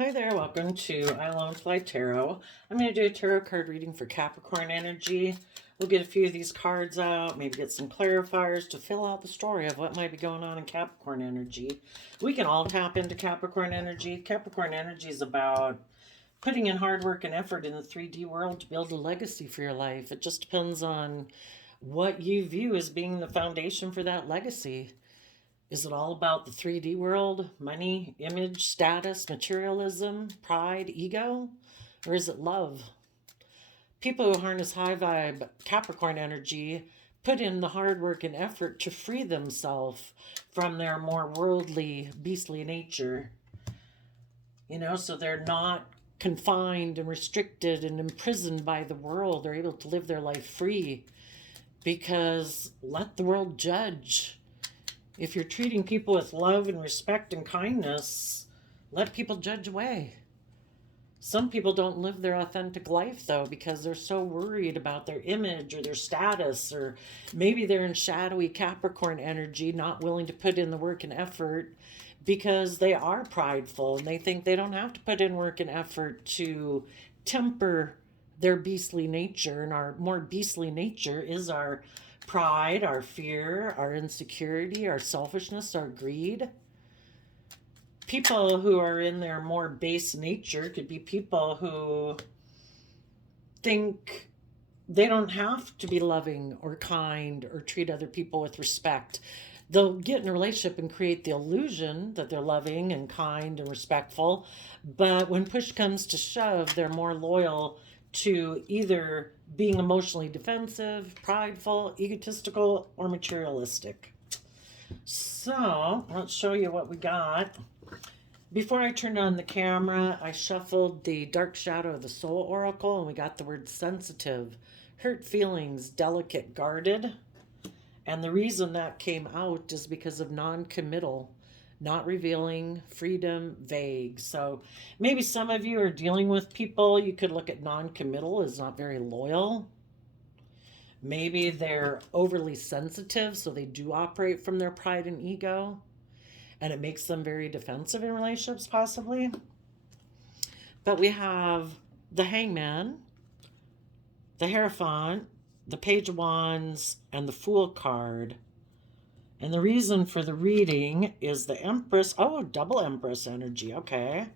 Hi there, welcome to I Lone Fly Tarot. I'm going to do a tarot card reading for Capricorn energy. We'll get a few of these cards out, maybe get some clarifiers to fill out the story of what might be going on in Capricorn energy. We can all tap into Capricorn energy. Capricorn energy is about putting in hard work and effort in the 3D world to build a legacy for your life. It just depends on what you view as being the foundation for that legacy. Is it all about the 3D world, money, image, status, materialism, pride, ego? Or is it love? People who harness high vibe Capricorn energy put in the hard work and effort to free themselves from their more worldly, beastly nature. So they're not confined and restricted and imprisoned by the world. They're able to live their life free because let the world judge. If you're treating people with love and respect and kindness, let people judge away. Some people don't live their authentic life, though, because they're so worried about their image or their status, or maybe they're in shadowy Capricorn energy, not willing to put in the work and effort because they are prideful and they think they don't have to put in work and effort to temper their beastly nature. And our more beastly nature is our pride, our fear, our insecurity, our selfishness, our greed. People who are in their more base nature could be people who think they don't have to be loving or kind or treat other people with respect. They'll get in a relationship and create the illusion that they're loving and kind and respectful, but when push comes to shove, they're more loyal to either being emotionally defensive, prideful, egotistical, or materialistic. So let's show you what we got. Before I turned on the camera, I shuffled the Dark Shadow of the Soul Oracle, and we got the word sensitive, hurt feelings, delicate, guarded. And the reason that came out is because of non-committal, not revealing, freedom, vague. So maybe some of you are dealing with people. You could look at non-committal as not very loyal. Maybe they're overly sensitive, so they do operate from their pride and ego, and it makes them very defensive in relationships, possibly. But we have the Hangman, the Hierophant, the Page of Wands, and the Fool card. And the reason for the reading is the Empress. Oh, double Empress energy. Okay.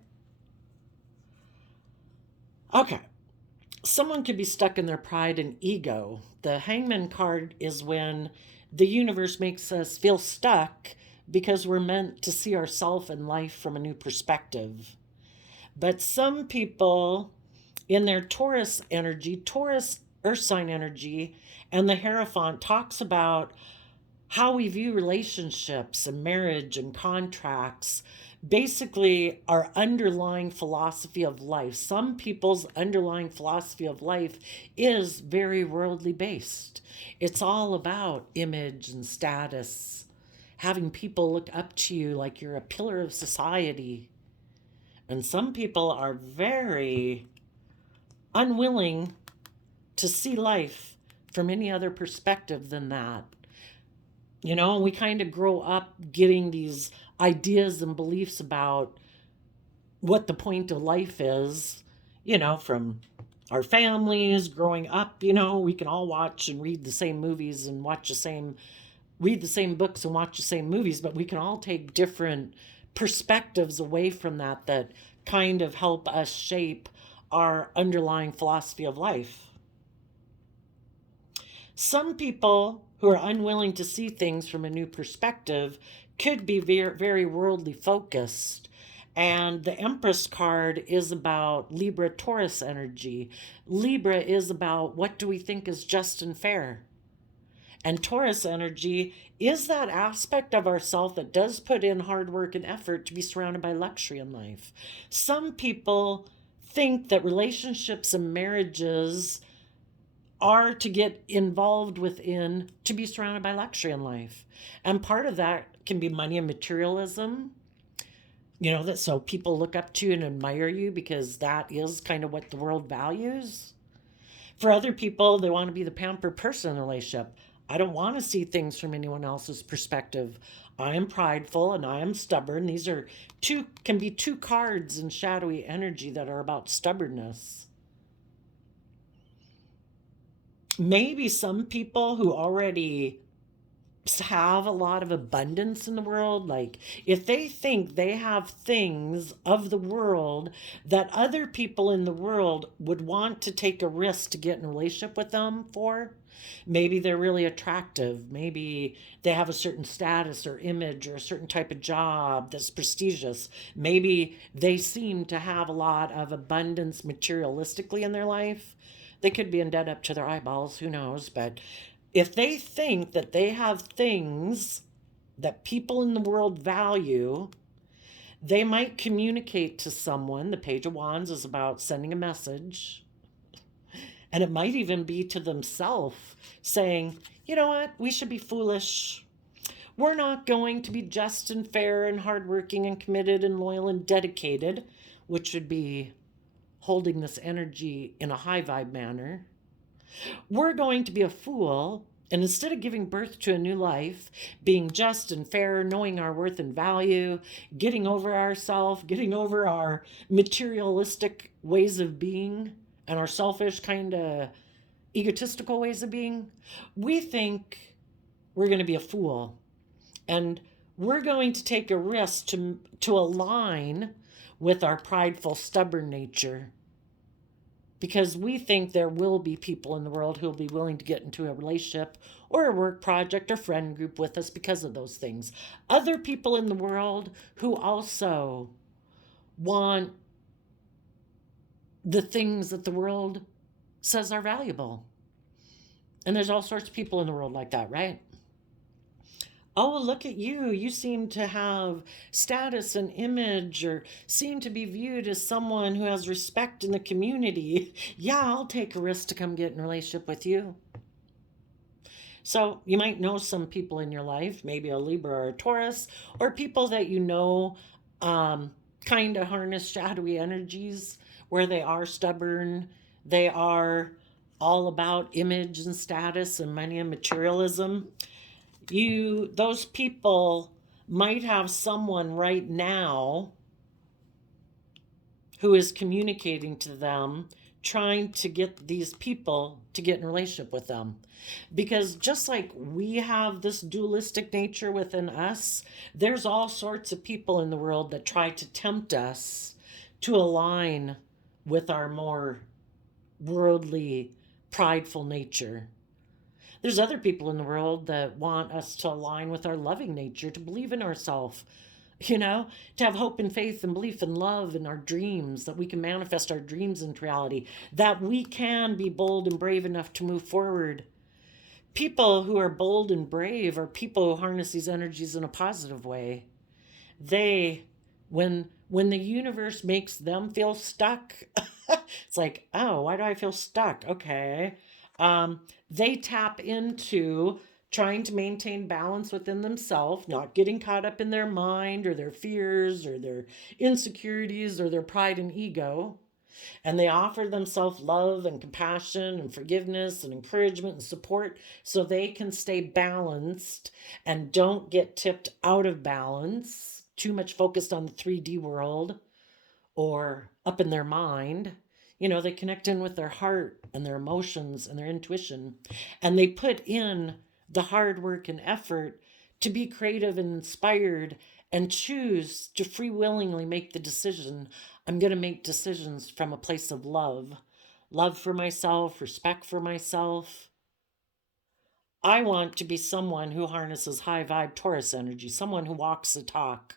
Someone could be stuck in their pride and ego. The Hangman card is when the universe makes us feel stuck because we're meant to see ourselves and life from a new perspective. But some people in their Taurus energy, Taurus earth sign energy, and the Hierophant talks about how we view relationships and marriage and contracts, basically our underlying philosophy of life. Some people's underlying philosophy of life is very worldly based. It's all about image and status, having people look up to you like you're a pillar of society. And some people are very unwilling to see life from any other perspective than that. We kind of grow up getting these ideas and beliefs about what the point of life is, from our families growing up. We can all watch and read the same movies and read the same books and watch the same movies, but we can all take different perspectives away from that kind of help us shape our underlying philosophy of life. Some people who are unwilling to see things from a new perspective could be very, very worldly focused. And the Empress card is about Libra Taurus energy. Libra is about what do we think is just and fair. And Taurus energy is that aspect of ourself that does put in hard work and effort to be surrounded by luxury in life. Some people think that relationships and marriages are to get involved within to be surrounded by luxury in life. And part of that can be money and materialism. That so people look up to you and admire you because that is kind of what the world values. For other people, they want to be the pampered person in a relationship. I don't want to see things from anyone else's perspective. I am prideful and I am stubborn. These are can be two cards in shadowy energy that are about stubbornness. Maybe some people who already have a lot of abundance in the world, like if they think they have things of the world that other people in the world would want to take a risk to get in a relationship with them for, maybe they're really attractive, maybe they have a certain status or image or a certain type of job that's prestigious, maybe they seem to have a lot of abundance materialistically in their life. They could be in debt up to their eyeballs, who knows, but if they think that they have things that people in the world value, they might communicate to someone. The Page of Wands is about sending a message, and it might even be to themselves, saying, you know what, we should be foolish. We're not going to be just and fair and hardworking and committed and loyal and dedicated, which would be holding this energy in a high vibe manner. We're going to be a fool, and instead of giving birth to a new life, being just and fair, knowing our worth and value, getting over ourselves, getting over our materialistic ways of being and our selfish kind of egotistical ways of being, we think we're going to be a fool, and we're going to take a risk to align with our prideful, stubborn nature, because we think there will be people in the world who will be willing to get into a relationship or a work project or friend group with us because of those things. Other people in the world who also want the things that the world says are valuable. And there's all sorts of people in the world like that, right? Oh, look at you. You seem to have status and image, or seem to be viewed as someone who has respect in the community. Yeah, I'll take a risk to come get in a relationship with you. So you might know some people in your life, maybe a Libra or a Taurus, or people that you know kind of harness shadowy energies where they are stubborn. They are all about image and status and money and materialism. Those people might have someone right now who is communicating to them, trying to get these people to get in a relationship with them. Because just like we have this dualistic nature within us, there's all sorts of people in the world that try to tempt us to align with our more worldly, prideful nature. There's other people in the world that want us to align with our loving nature, to believe in ourselves, to have hope and faith and belief and love in our dreams, that we can manifest our dreams into reality, that we can be bold and brave enough to move forward. People who are bold and brave are people who harness these energies in a positive way. They, when the universe makes them feel stuck, it's like, oh, why do I feel stuck? Okay. They tap into trying to maintain balance within themselves, not getting caught up in their mind or their fears or their insecurities or their pride and ego. And they offer themselves love and compassion and forgiveness and encouragement and support so they can stay balanced and don't get tipped out of balance, too much focused on the 3D world or up in their mind. They connect in with their heart and their emotions and their intuition, and they put in the hard work and effort to be creative and inspired and choose to free willingly make the decision. I'm going to make decisions from a place of love for myself, respect for myself. I want to be someone who harnesses high vibe Taurus energy, someone who walks the talk.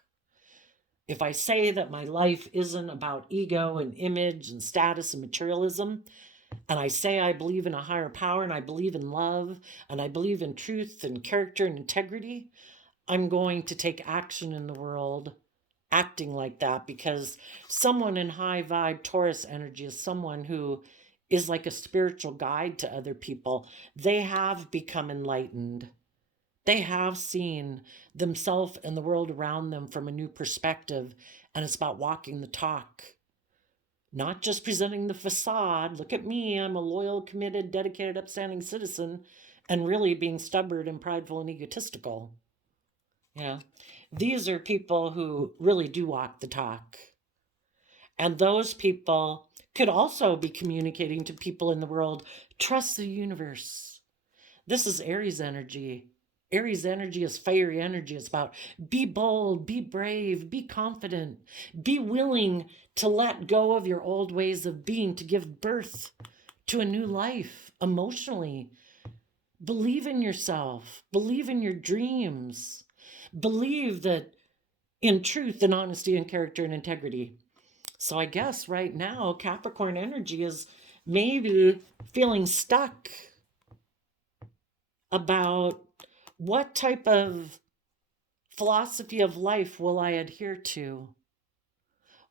If I say that my life isn't about ego and image and status and materialism, and I say I believe in a higher power and I believe in love and I believe in truth and character and integrity, I'm going to take action in the world acting like that, because someone in high vibe Taurus energy is someone who is like a spiritual guide to other people. They have become enlightened. They have seen themselves and the world around them from a new perspective, and it's about walking the talk, not just presenting the facade. Look at me, I'm a loyal, committed, dedicated, upstanding citizen, and really being stubborn and prideful and egotistical. You know, these are people who really do walk the talk. And those people could also be communicating to people in the world, trust the universe. This is Aries energy. Aries energy is fiery energy. It's about be bold, be brave, be confident, be willing to let go of your old ways of being, to give birth to a new life emotionally. Believe in yourself, believe in your dreams, believe that in truth and honesty and character and integrity. So I guess right now, Capricorn energy is maybe feeling stuck about what type of philosophy of life will I adhere to?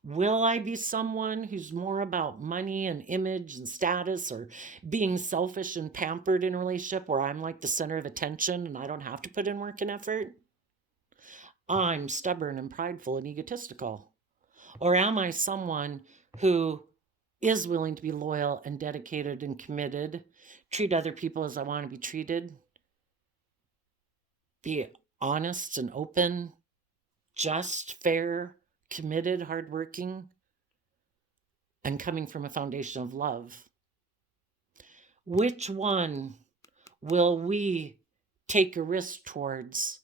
Will I be someone who's more about money and image and status, or being selfish and pampered in a relationship where I'm like the center of attention and I don't have to put in work and effort? I'm stubborn and prideful and egotistical. Or am I someone who is willing to be loyal and dedicated and committed, treat other people as I want to be treated, be honest and open, just, fair, committed, hardworking, and coming from a foundation of love? Which one will we take a risk towards?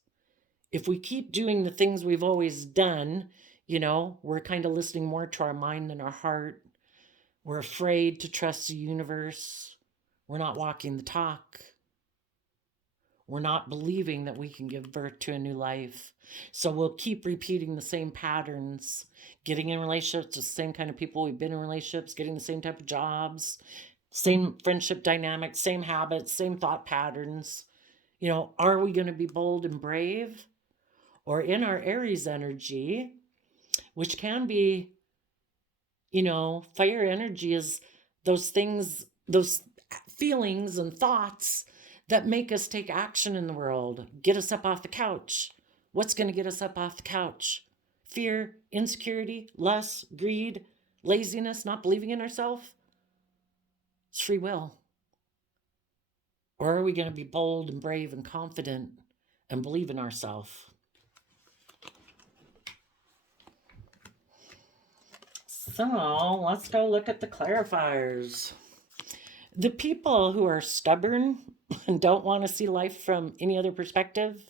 If we keep doing the things we've always done, we're kind of listening more to our mind than our heart. We're afraid to trust the universe. We're not walking the talk. We're not believing that we can give birth to a new life. So we'll keep repeating the same patterns, getting in relationships with the same kind of people we've been in relationships, getting the same type of jobs, same friendship dynamics, same habits, same thought patterns. Are we going to be bold and brave? Or in our Aries energy, which can be, fire energy is those things, those feelings and thoughts that make us take action in the world, get us up off the couch. What's going to get us up off the couch? Fear, insecurity, lust, greed, laziness, not believing in ourselves? It's free will. Or are we going to be bold and brave and confident and believe in ourselves? So let's go look at the clarifiers. The people who are stubborn and don't want to see life from any other perspective,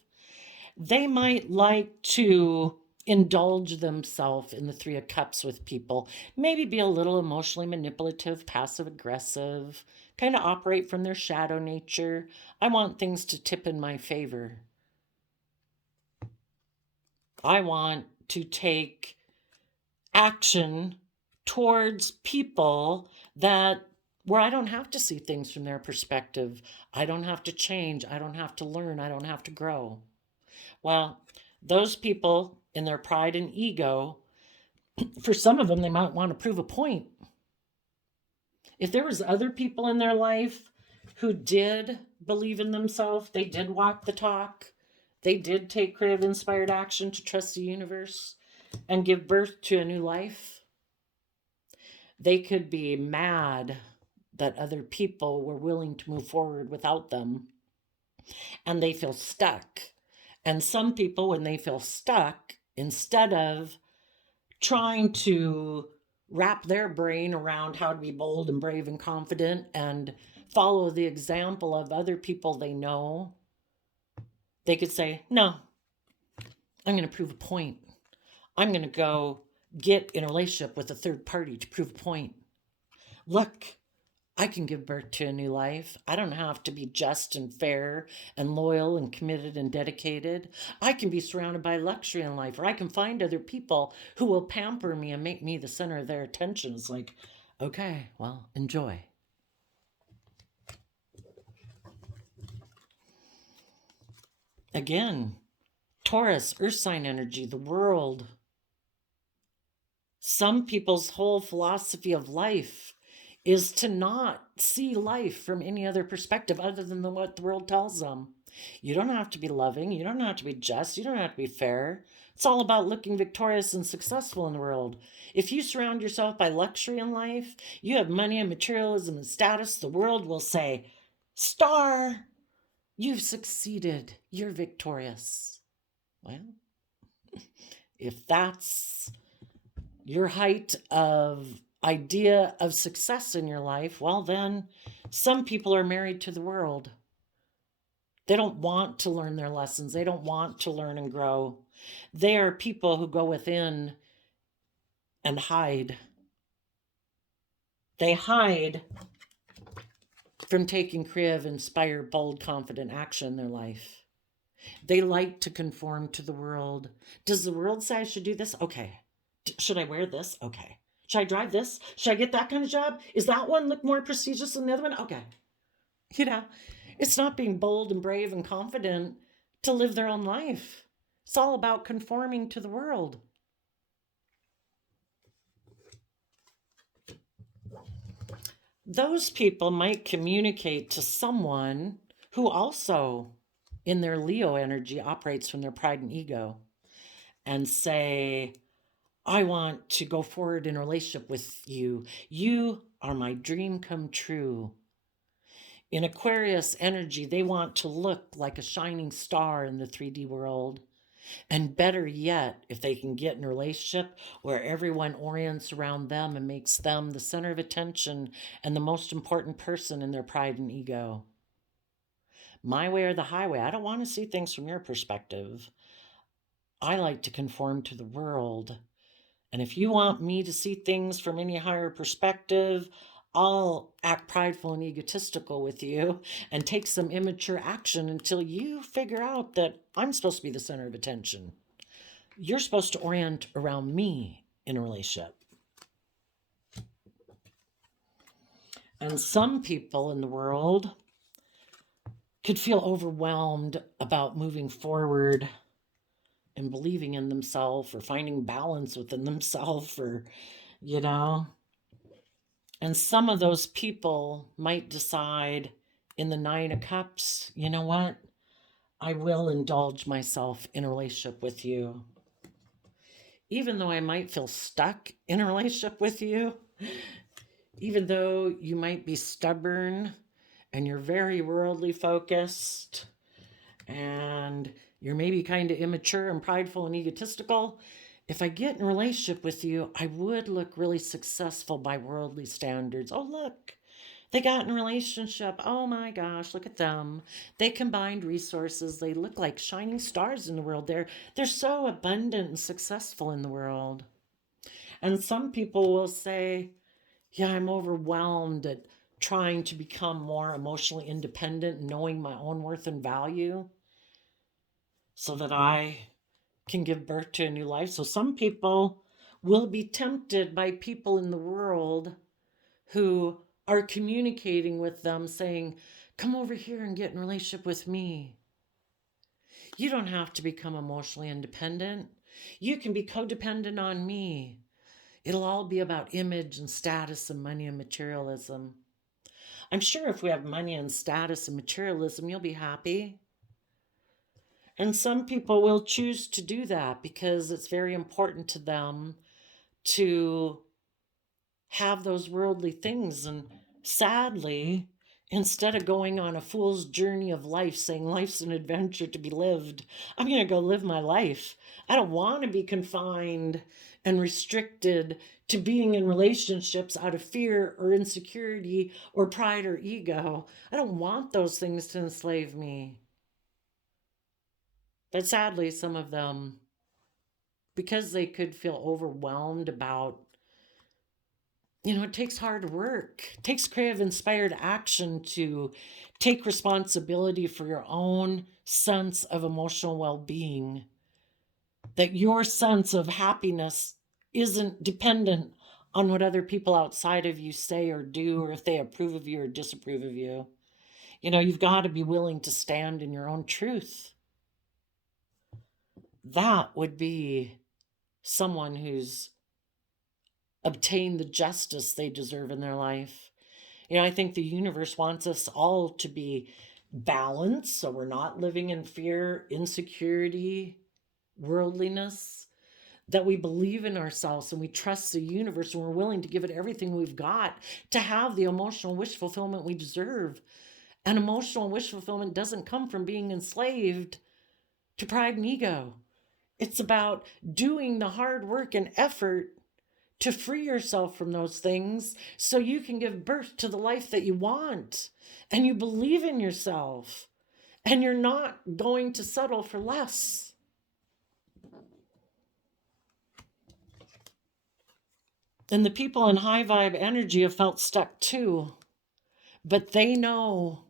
they might like to indulge themselves in the Three of Cups with people, maybe be a little emotionally manipulative, passive aggressive, kind of operate from their shadow nature. I want things to tip in my favor. I want to take action towards people where I don't have to see things from their perspective. I don't have to change. I don't have to learn. I don't have to grow. Well, those people in their pride and ego, for some of them, they might want to prove a point. If there was other people in their life who did believe in themselves, they did walk the talk, they did take creative inspired action to trust the universe and give birth to a new life, they could be mad that other people were willing to move forward without them, and they feel stuck. And some people, when they feel stuck, instead of trying to wrap their brain around how to be bold and brave and confident and follow the example of other people they know, they could say, no, I'm going to prove a point. I'm going to go get in a relationship with a third party to prove a point. Look, I can give birth to a new life. I don't have to be just and fair and loyal and committed and dedicated. I can be surrounded by luxury in life, or I can find other people who will pamper me and make me the center of their attention. It's like, okay, well, enjoy. Again, Taurus, earth sign energy, the world. Some people's whole philosophy of life is to not see life from any other perspective other than what the world tells them. You don't have to be loving. You don't have to be just. You don't have to be fair. It's all about looking victorious and successful in the world. If you surround yourself by luxury in life, you have money and materialism and status, the world will say, star, you've succeeded. You're victorious. Well, if that's your height of idea of success in your life, well, then some people are married to the world. They don't want to learn their lessons. They don't want to learn and grow. They are people who go within and hide. They hide from taking creative, inspired, bold, confident action in their life. They like to conform to the world. Does the world say I should do this? Okay. Should I wear this? Okay. Should I drive this? Should I get that kind of job? Is that one look more prestigious than the other one? Okay. You know, it's not being bold and brave and confident to live their own life. It's all about conforming to the world. Those people might communicate to someone who also, in their Leo energy, operates from their pride and ego and say, I want to go forward in a relationship with you. You are my dream come true. In Aquarius energy, they want to look like a shining star in the 3D world. And better yet, if they can get in a relationship where everyone orients around them and makes them the center of attention and the most important person in their pride and ego. My way or the highway. I don't want to see things from your perspective. I like to conform to the world. And if you want me to see things from any higher perspective, I'll act prideful and egotistical with you and take some immature action until you figure out that I'm supposed to be the center of attention. You're supposed to orient around me in a relationship. And some people in the world could feel overwhelmed about moving forward and believing in themselves or finding balance within themselves or, you know. And some of those people might decide in the Nine of Cups, you know what? I will indulge myself in a relationship with you. Even though I might feel stuck in a relationship with you, even though you might be stubborn and you're very worldly focused and you're maybe kind of immature and prideful and egotistical, if I get in a relationship with you, I would look really successful by worldly standards. Oh, look, they got in a relationship. Oh my gosh, look at them. They combined resources. They look like shining stars in the world. They're so abundant and successful in the world. And some people will say, yeah, I'm overwhelmed at trying to become more emotionally independent, knowing my own worth and value so that I can give birth to a new life. So some people will be tempted by people in the world who are communicating with them saying, come over here and get in a relationship with me. You don't have to become emotionally independent. You can be codependent on me. It'll all be about image and status and money and materialism. I'm sure if we have money and status and materialism, you'll be happy. And some people will choose to do that because it's very important to them to have those worldly things. And sadly, instead of going on a fool's journey of life, saying life's an adventure to be lived, I'm going to go live my life. I don't want to be confined and restricted to being in relationships out of fear or insecurity or pride or ego. I don't want those things to enslave me. But sadly, some of them, because they could feel overwhelmed about, it takes hard work. It takes creative, inspired action to take responsibility for your own sense of emotional well-being. That your sense of happiness isn't dependent on what other people outside of you say or do, or if they approve of you or disapprove of you. You've got to be willing to stand in your own truth. That would be someone who's obtained the justice they deserve in their life. I think the universe wants us all to be balanced so we're not living in fear, insecurity, worldliness, that we believe in ourselves and we trust the universe and we're willing to give it everything we've got to have the emotional wish fulfillment we deserve. And emotional wish fulfillment doesn't come from being enslaved to pride and ego. It's about doing the hard work and effort to free yourself from those things so you can give birth to the life that you want and you believe in yourself and you're not going to settle for less. And the people in high vibe energy have felt stuck too, but they know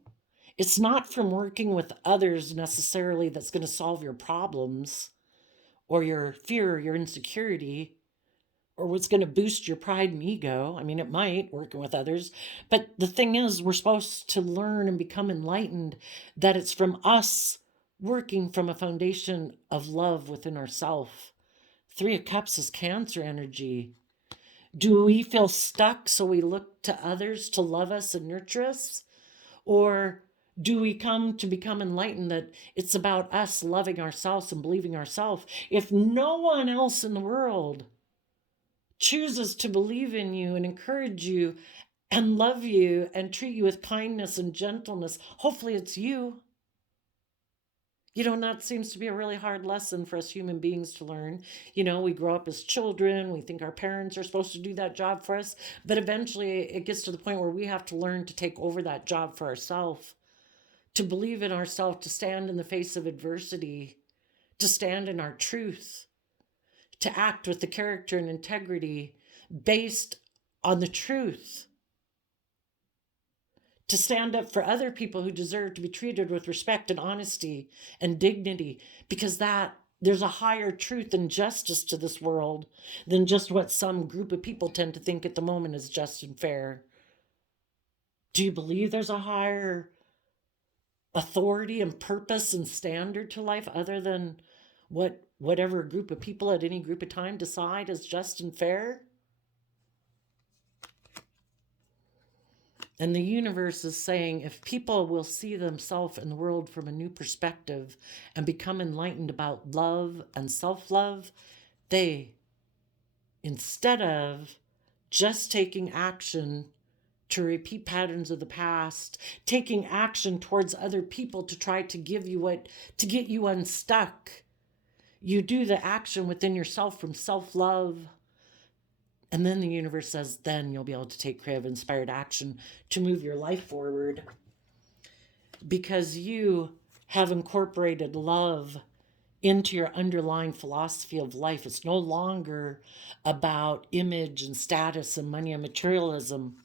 it's not from working with others necessarily that's going to solve your problems or your fear or your insecurity or what's going to boost your pride and ego. I mean, it might, working with others. But the thing is, we're supposed to learn and become enlightened that it's from us working from a foundation of love within ourselves. Three of Cups is Cancer energy. Do we feel stuck so we look to others to love us and nurture us? Or do we come to become enlightened that it's about us loving ourselves and believing ourselves? If no one else in the world chooses to believe in you and encourage you and love you and treat you with kindness and gentleness, hopefully it's you. And that seems to be a really hard lesson for us human beings to learn. We grow up as children, we think our parents are supposed to do that job for us, but eventually it gets to the point where we have to learn to take over that job for ourselves, to believe in ourselves, to stand in the face of adversity, to stand in our truth, to act with the character and integrity based on the truth, to stand up for other people who deserve to be treated with respect and honesty and dignity, because there's a higher truth and justice to this world than just what some group of people tend to think at the moment is just and fair. Do you believe there's a higher authority and purpose and standard to life other than whatever a group of people at any group of time decide is just and fair? And the universe is saying if people will see themselves and the world from a new perspective and become enlightened about love and self-love, they, instead of just taking action to repeat patterns of the past, taking action towards other people to try to give you to get you unstuck, you do the action within yourself from self-love. And then the universe says, then you'll be able to take creative, inspired action to move your life forward. Because you have incorporated love into your underlying philosophy of life. It's no longer about image and status and money and materialism.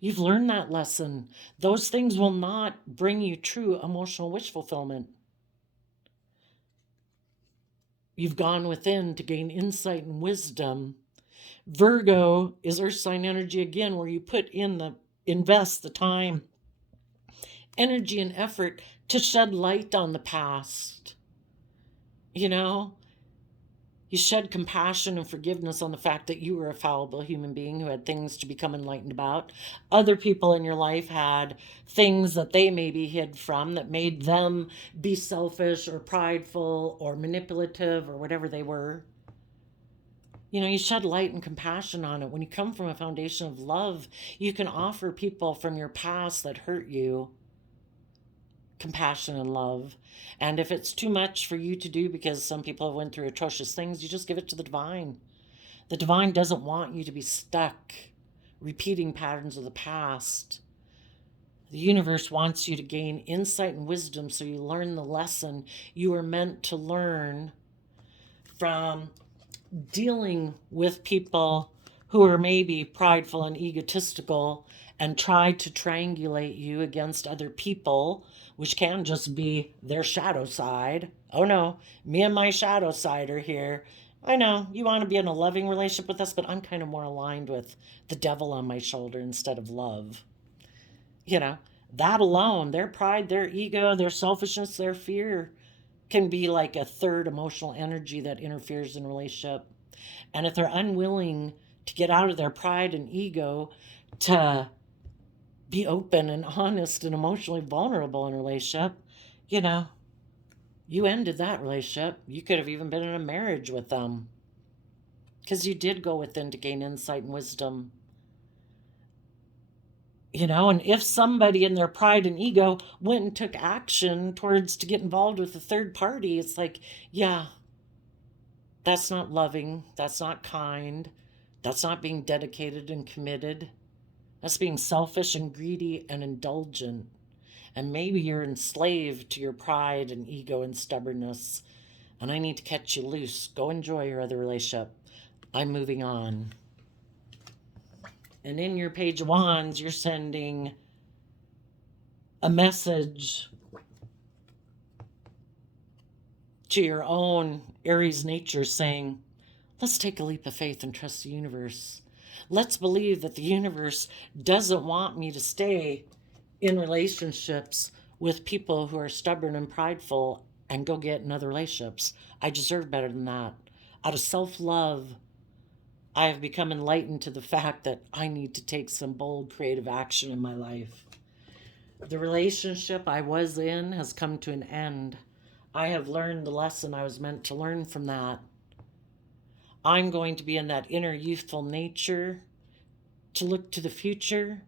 You've learned that lesson. Those things will not bring you true emotional wish fulfillment. You've gone within to gain insight and wisdom. Virgo is earth sign energy again, where you invest the time, energy, and effort to shed light on the past. You shed compassion and forgiveness on the fact that you were a fallible human being who had things to become enlightened about. Other people in your life had things that they maybe hid from that made them be selfish or prideful or manipulative or whatever they were. You shed light and compassion on it. When you come from a foundation of love, you can offer people from your past that hurt you compassion and love. And if it's too much for you to do because some people have went through atrocious things, you just give it to the divine. The divine doesn't want you to be stuck repeating patterns of the past. The universe wants you to gain insight and wisdom so you learn the lesson you were meant to learn from dealing with people who are maybe prideful and egotistical and try to triangulate you against other people, which can just be their shadow side. Oh no, me and my shadow side are here. I know you want to be in a loving relationship with us, but I'm kind of more aligned with the devil on my shoulder instead of love. That alone, their pride, their ego, their selfishness, their fear can be like a third emotional energy that interferes in a relationship. And if they're unwilling to get out of their pride and ego to be open and honest and emotionally vulnerable in a relationship, you ended that relationship. You could have even been in a marriage with them because you did go within to gain insight and wisdom. And if somebody in their pride and ego went and took action towards to get involved with a third party, it's like, yeah, That's not loving. That's not kind. That's not being dedicated and committed. That's being selfish and greedy and indulgent. And maybe you're enslaved to your pride and ego and stubbornness. And I need to catch you loose. Go enjoy your other relationship. I'm moving on. And in your Page of Wands, you're sending a message to your own Aries nature saying, let's take a leap of faith and trust the universe. Let's believe that the universe doesn't want me to stay in relationships with people who are stubborn and prideful and go get in other relationships. I deserve better than that. Out of self-love, I have become enlightened to the fact that I need to take some bold, creative action in my life. The relationship I was in has come to an end. I have learned the lesson I was meant to learn from that. I'm going to be in that inner youthful nature to look to the future.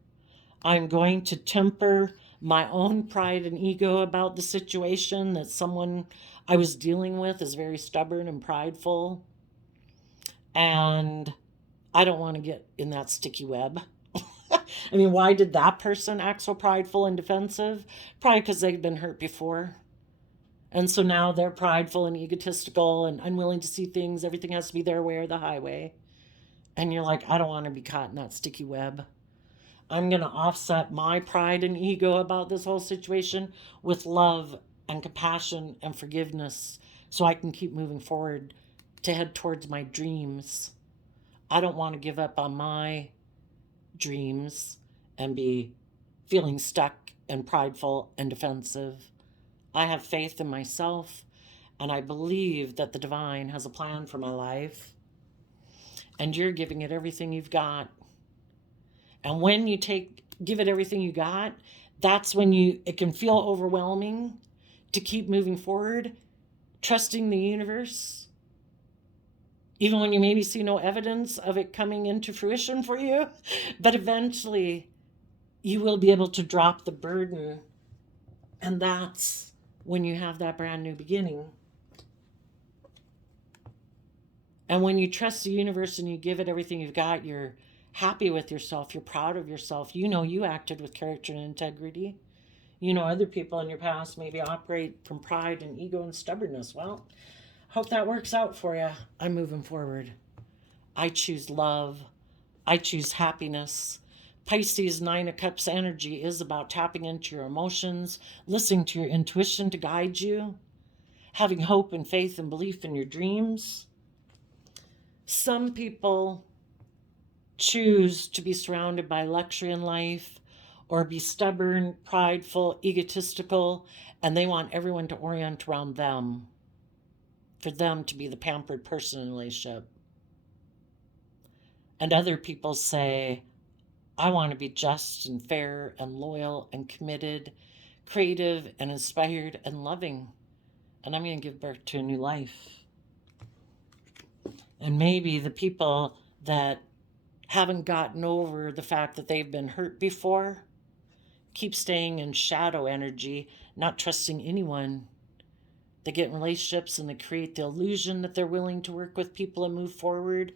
I'm going to temper my own pride and ego about the situation that someone I was dealing with is very stubborn and prideful. And I don't want to get in that sticky web. I mean, why did that person act so prideful and defensive? Probably because they've been hurt before. And so now they're prideful and egotistical and unwilling to see things. Everything has to be their way or the highway. And you're like, I don't want to be caught in that sticky web. I'm going to offset my pride and ego about this whole situation with love and compassion and forgiveness so I can keep moving forward to head towards my dreams. I don't want to give up on my dreams and be feeling stuck and prideful and defensive. I have faith in myself, and I believe that the divine has a plan for my life, and you're giving it everything you've got. And when you give it everything you got, that's when it can feel overwhelming to keep moving forward, trusting the universe, even when you maybe see no evidence of it coming into fruition for you. But eventually, you will be able to drop the burden, and that's when you have that brand new beginning. And when you trust the universe and you give it everything you've got, you're happy with yourself, you're proud of yourself. You know you acted with character and integrity. You know other people in your past maybe operate from pride and ego and stubbornness. Well, hope that works out for you. I'm moving forward. I choose love. I choose happiness. Pisces 9 of Cups energy is about tapping into your emotions, listening to your intuition to guide you, having hope and faith and belief in your dreams. Some people choose to be surrounded by luxury in life or be stubborn, prideful, egotistical, and they want everyone to orient around them, for them to be the pampered person in a relationship. And other people say, I want to be just and fair and loyal and committed, creative and inspired and loving. And I'm going to give birth to a new life. And maybe the people that haven't gotten over the fact that they've been hurt before keep staying in shadow energy, not trusting anyone. They get in relationships and they create the illusion that they're willing to work with people and move forward.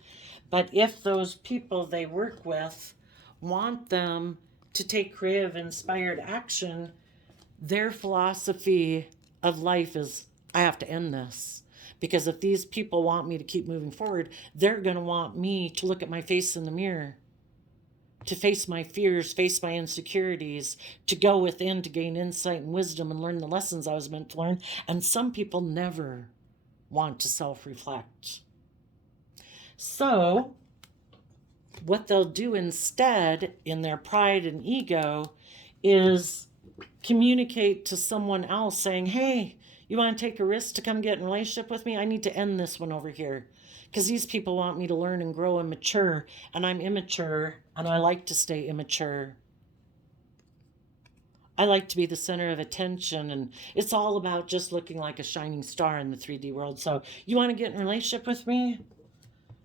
But if those people they work with want them to take creative, inspired action, their philosophy of life is, I have to end this. Because if these people want me to keep moving forward, they're going to want me to look at my face in the mirror, to face my fears, face my insecurities, to go within to gain insight and wisdom and learn the lessons I was meant to learn. And some people never want to self-reflect. So what they'll do instead in their pride and ego is communicate to someone else saying, hey, you want to take a risk to come get in a relationship with me? I need to end this one over here because these people want me to learn and grow and mature, and I'm immature, and I like to stay immature. I like to be the center of attention, and it's all about just looking like a shining star in the 3D world. So you want to get in a relationship with me?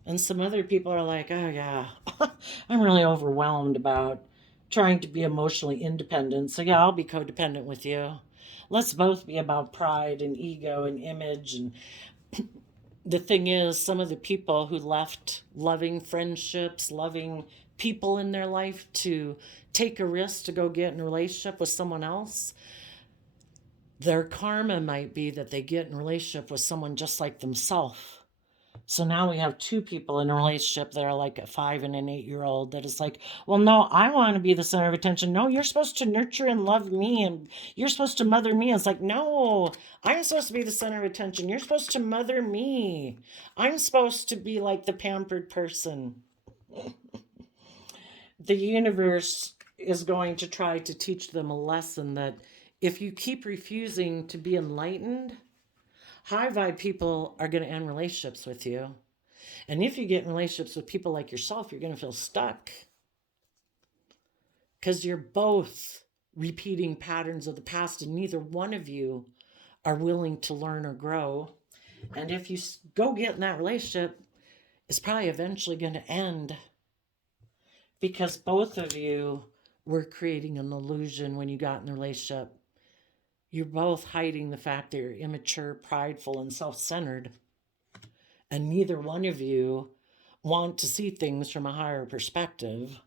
And some other people are like, oh yeah, I'm really overwhelmed about trying to be emotionally independent. So yeah, I'll be codependent with you. Let's both be about pride and ego and image and the thing is, some of the people who left loving friendships, loving people in their life to take a risk to go get in a relationship with someone else, their karma might be that they get in a relationship with someone just like themselves. So now we have two people in a relationship that are like a 5 and an 8-year-old that is like, well, no, I want to be the center of attention. No, you're supposed to nurture and love me, and you're supposed to mother me. It's like, no, I'm supposed to be the center of attention. You're supposed to mother me. I'm supposed to be like the pampered person. The universe is going to try to teach them a lesson that if you keep refusing to be enlightened, high vibe people are going to end relationships with you. And if you get in relationships with people like yourself, you're going to feel stuck because you're both repeating patterns of the past, and neither one of you are willing to learn or grow. And if you go get in that relationship, it's probably eventually going to end because both of you were creating an illusion when you got in the relationship. You're both hiding the fact that you're immature, prideful, and self-centered. And neither one of you want to see things from a higher perspective.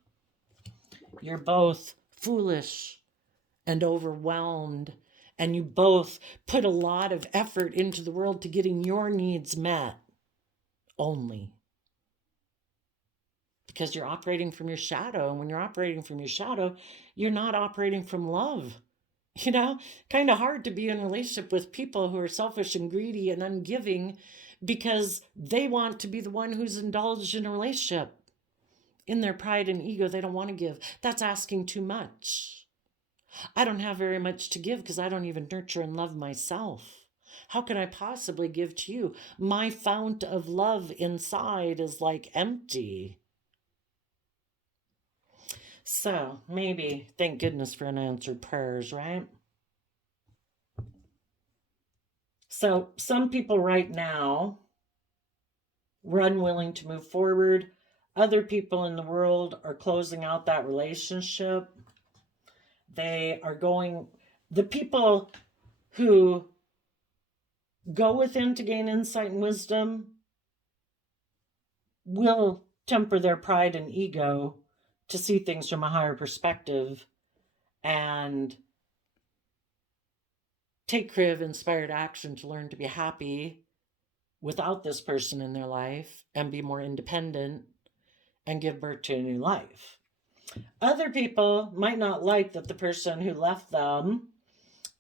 You're both foolish and overwhelmed, and you both put a lot of effort into the world to getting your needs met only. Because you're operating from your shadow, and when you're operating from your shadow, you're not operating from love. Kind of hard to be in a relationship with people who are selfish and greedy and ungiving because they want to be the one who's indulged in a relationship. In their pride and ego, they don't want to give. That's asking too much. I don't have very much to give because I don't even nurture and love myself. How can I possibly give to you? My fount of love inside is like empty. So maybe, thank goodness for unanswered prayers, right? So some people right now were unwilling to move forward. Other people in the world are closing out that relationship. They are going, the people who go within to gain insight and wisdom will temper their pride and ego to see things from a higher perspective and take creative, inspired action to learn to be happy without this person in their life and be more independent and give birth to a new life. Other people might not like that the person who left them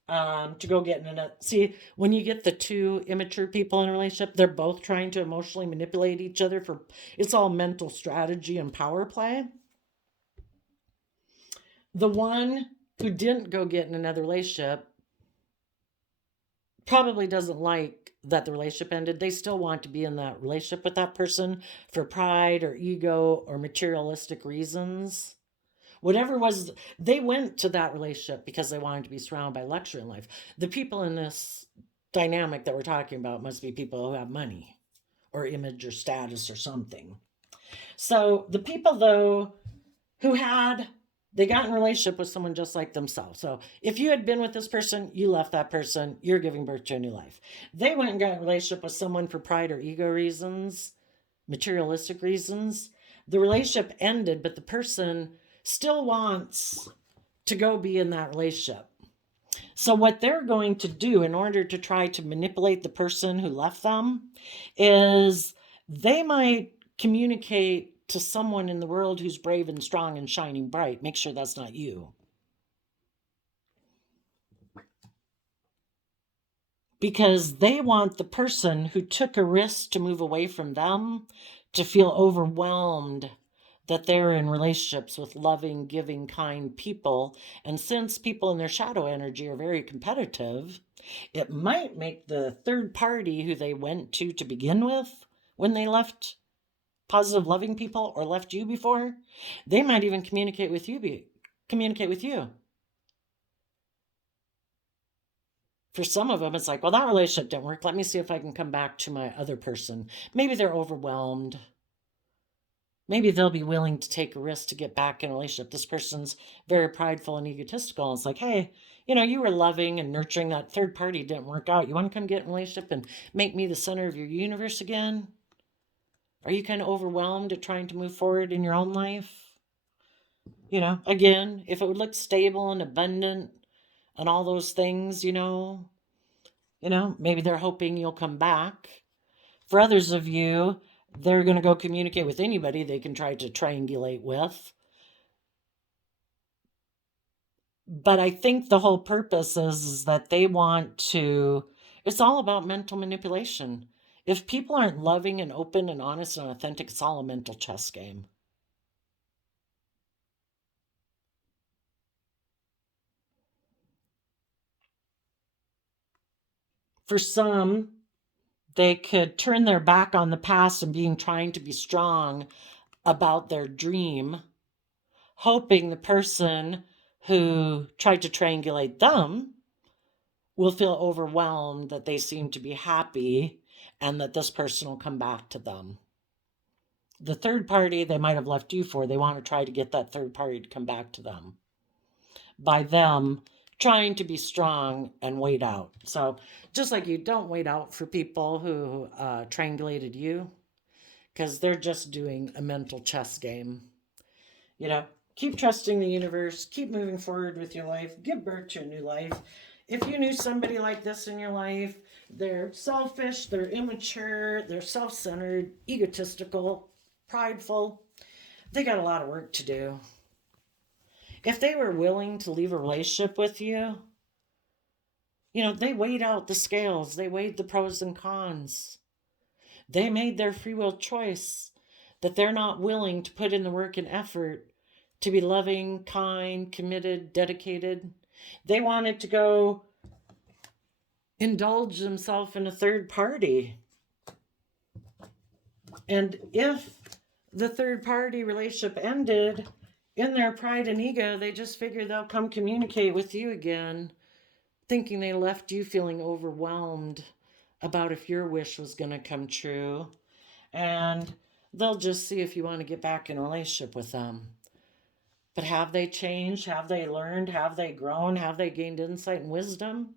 to go get in a... See, when you get the two immature people in a relationship, they're both trying to emotionally manipulate each other for... It's all mental strategy and power play. The one who didn't go get in another relationship probably doesn't like that the relationship ended. They still want to be in that relationship with that person for pride or ego or materialistic reasons. Whatever was, they went to that relationship because they wanted to be surrounded by luxury in life. The people in this dynamic that we're talking about must be people who have money or image or status or something. So the people, though, who they got in a relationship with someone just like themselves. So if you had been with this person, you left that person, you're giving birth to a new life. They went and got in a relationship with someone for pride or ego reasons, materialistic reasons. The relationship ended, but the person still wants to go be in that relationship. So what they're going to do in order to try to manipulate the person who left them is they might communicate to someone in the world who's brave and strong and shining bright. Make sure that's not you. Because they want the person who took a risk to move away from them to feel overwhelmed that they're in relationships with loving, giving, kind people. And since people in their shadow energy are very competitive, it might make the third party who they went to begin with when they left positive, loving people or left you before, they might even communicate with you. For some of them, it's like, well, that relationship didn't work. Let me see if I can come back to my other person. Maybe they're overwhelmed. Maybe they'll be willing to take a risk to get back in a relationship. This person's very prideful and egotistical. It's like, hey, you were loving and nurturing, that third party didn't work out. You want to come get in a relationship and make me the center of your universe again? Are you kind of overwhelmed at trying to move forward in your own life? Again, if it would look stable and abundant and all those things, maybe they're hoping you'll come back. For others of you, they're going to go communicate with anybody they can try to triangulate with. But I think the whole purpose is that they want to, it's all about mental manipulation. If people aren't loving and open and honest and authentic, it's all a mental chess game. For some, they could turn their back on the past and trying to be strong about their dream, hoping the person who tried to triangulate them will feel overwhelmed that they seem to be happy and that this person will come back to them. The third party they might have left you for, they want to try to get that third party to come back to them by them trying to be strong and wait out. So just like you don't wait out for people who triangulated you, because they're just doing a mental chess game. Keep trusting the universe, keep moving forward with your life, give birth to a new life. If you knew somebody like this in your life, they're selfish, they're immature, they're self-centered, egotistical, prideful, they got a lot of work to do. If they were willing to leave a relationship with you, they weighed out the scales, they weighed the pros and cons. They made their free will choice that they're not willing to put in the work and effort to be loving, kind, committed, dedicated. They wanted to go indulge themselves in a third party. And if the third party relationship ended, in their pride and ego, they just figure they'll come communicate with you again, thinking they left you feeling overwhelmed about if your wish was going to come true. And they'll just see if you want to get back in a relationship with them. But have they changed? Have they learned? Have they grown? Have they gained insight and wisdom?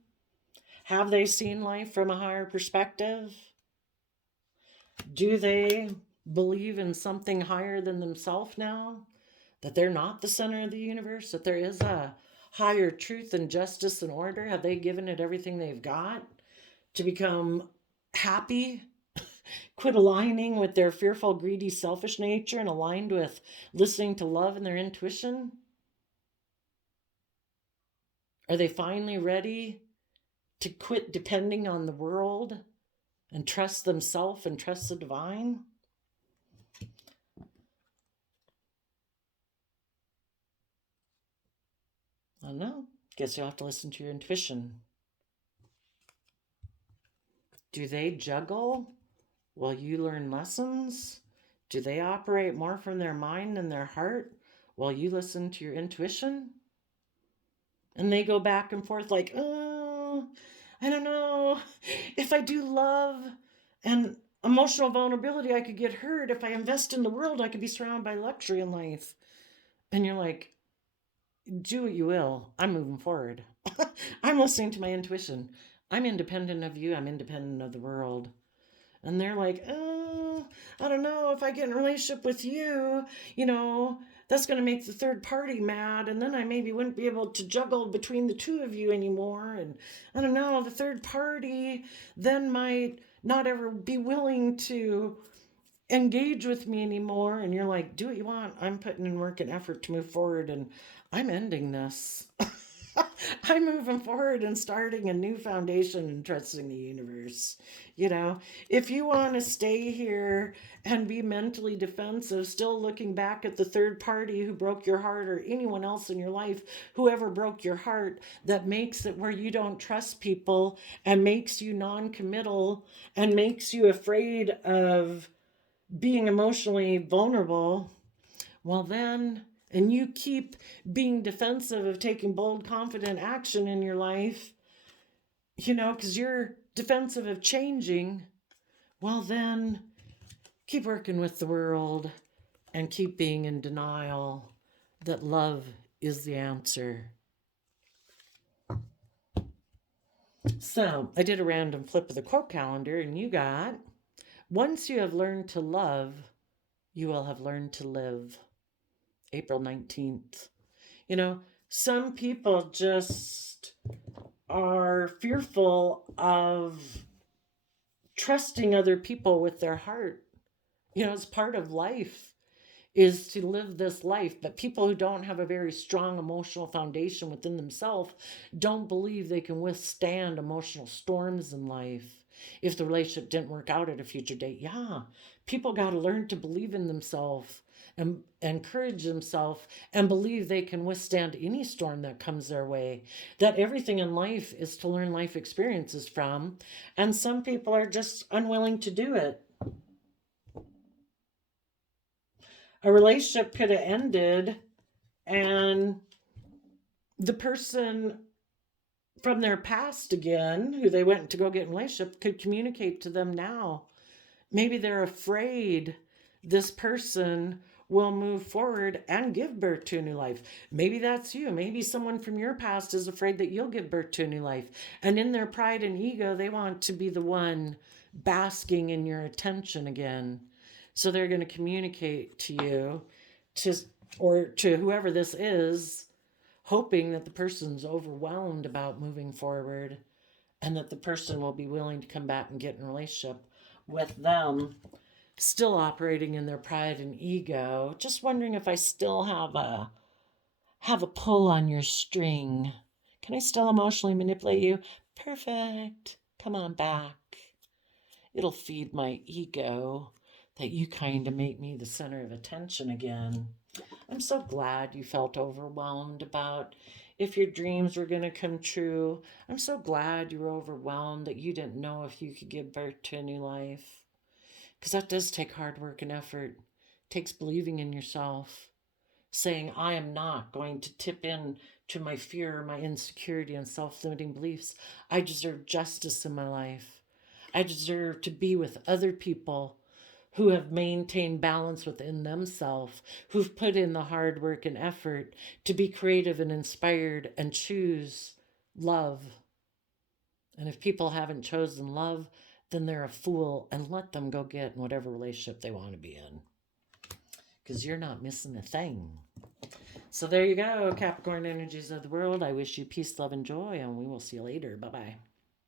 Have they seen life from a higher perspective? Do they believe in something higher than themselves now? That they're not the center of the universe? That there is a higher truth and justice and order? Have they given it everything they've got to become happy? Quit aligning with their fearful, greedy, selfish nature and aligned with listening to love and their intuition? Are they finally ready to quit depending on the world and trust themselves and trust the divine? I don't know. Guess you'll have to listen to your intuition. Do they juggle while you learn lessons? Do they operate more from their mind than their heart while you listen to your intuition? And they go back and forth like, oh, I don't know. If I do love and emotional vulnerability, I could get hurt. If I invest in the world, I could be surrounded by luxury in life. And you're like, do what you will. I'm moving forward. I'm listening to my intuition. I'm independent of you. I'm independent of the world. And they're like, oh, I don't know, if I get in a relationship with you, that's going to make the third party mad. And then I maybe wouldn't be able to juggle between the two of you anymore. And I don't know, the third party then might not ever be willing to engage with me anymore. And you're like, do what you want. I'm putting in work and effort to move forward, and I'm ending this. I'm moving forward and starting a new foundation and trusting the universe. If you want to stay here and be mentally defensive, still looking back at the third party who broke your heart, or anyone else in your life, whoever broke your heart, that makes it where you don't trust people and makes you non-committal and makes you afraid of being emotionally vulnerable, well then, and you keep being defensive of taking bold, confident action in your life, because you're defensive of changing, well then, keep working with the world and keep being in denial that love is the answer. So I did a random flip of the quote calendar, and you got, once you have learned to love, you will have learned to live. April 19th. You know, some people just are fearful of trusting other people with their heart. You know, it's part of life is to live this life. But people who don't have a very strong emotional foundation within themselves don't believe they can withstand emotional storms in life. If the relationship didn't work out at a future date, yeah, people got to learn to believe in themselves and encourage themselves and believe they can withstand any storm that comes their way. That everything in life is to learn life experiences from, and some people are just unwilling to do it. A relationship could have ended, and the person from their past again, who they went to go get in a relationship, could communicate to them now. Maybe they're afraid this person will move forward and give birth to a new life. Maybe that's you. Maybe someone from your past is afraid that you'll give birth to a new life. And in their pride and ego, they want to be the one basking in your attention again. So they're going to communicate to you, or to whoever this is, hoping that the person's overwhelmed about moving forward and that the person will be willing to come back and get in a relationship with them, still operating in their pride and ego. Just wondering if I still have a pull on your string. Can I still emotionally manipulate you? Perfect. Come on back. It'll feed my ego that you kind of make me the center of attention again. I'm so glad you felt overwhelmed about if your dreams were going to come true. I'm so glad you were overwhelmed that you didn't know if you could give birth to a new life. Because that does take hard work and effort. It takes believing in yourself. Saying, I am not going to tip in to my fear, my insecurity, and self-limiting beliefs. I deserve justice in my life. I deserve to be with other people who have maintained balance within themselves, who've put in the hard work and effort to be creative and inspired and choose love. And if people haven't chosen love, then they're a fool, and let them go get in whatever relationship they want to be in. Because you're not missing a thing. So there you go, Capricorn energies of the world. I wish you peace, love, and joy, and we will see you later. Bye-bye.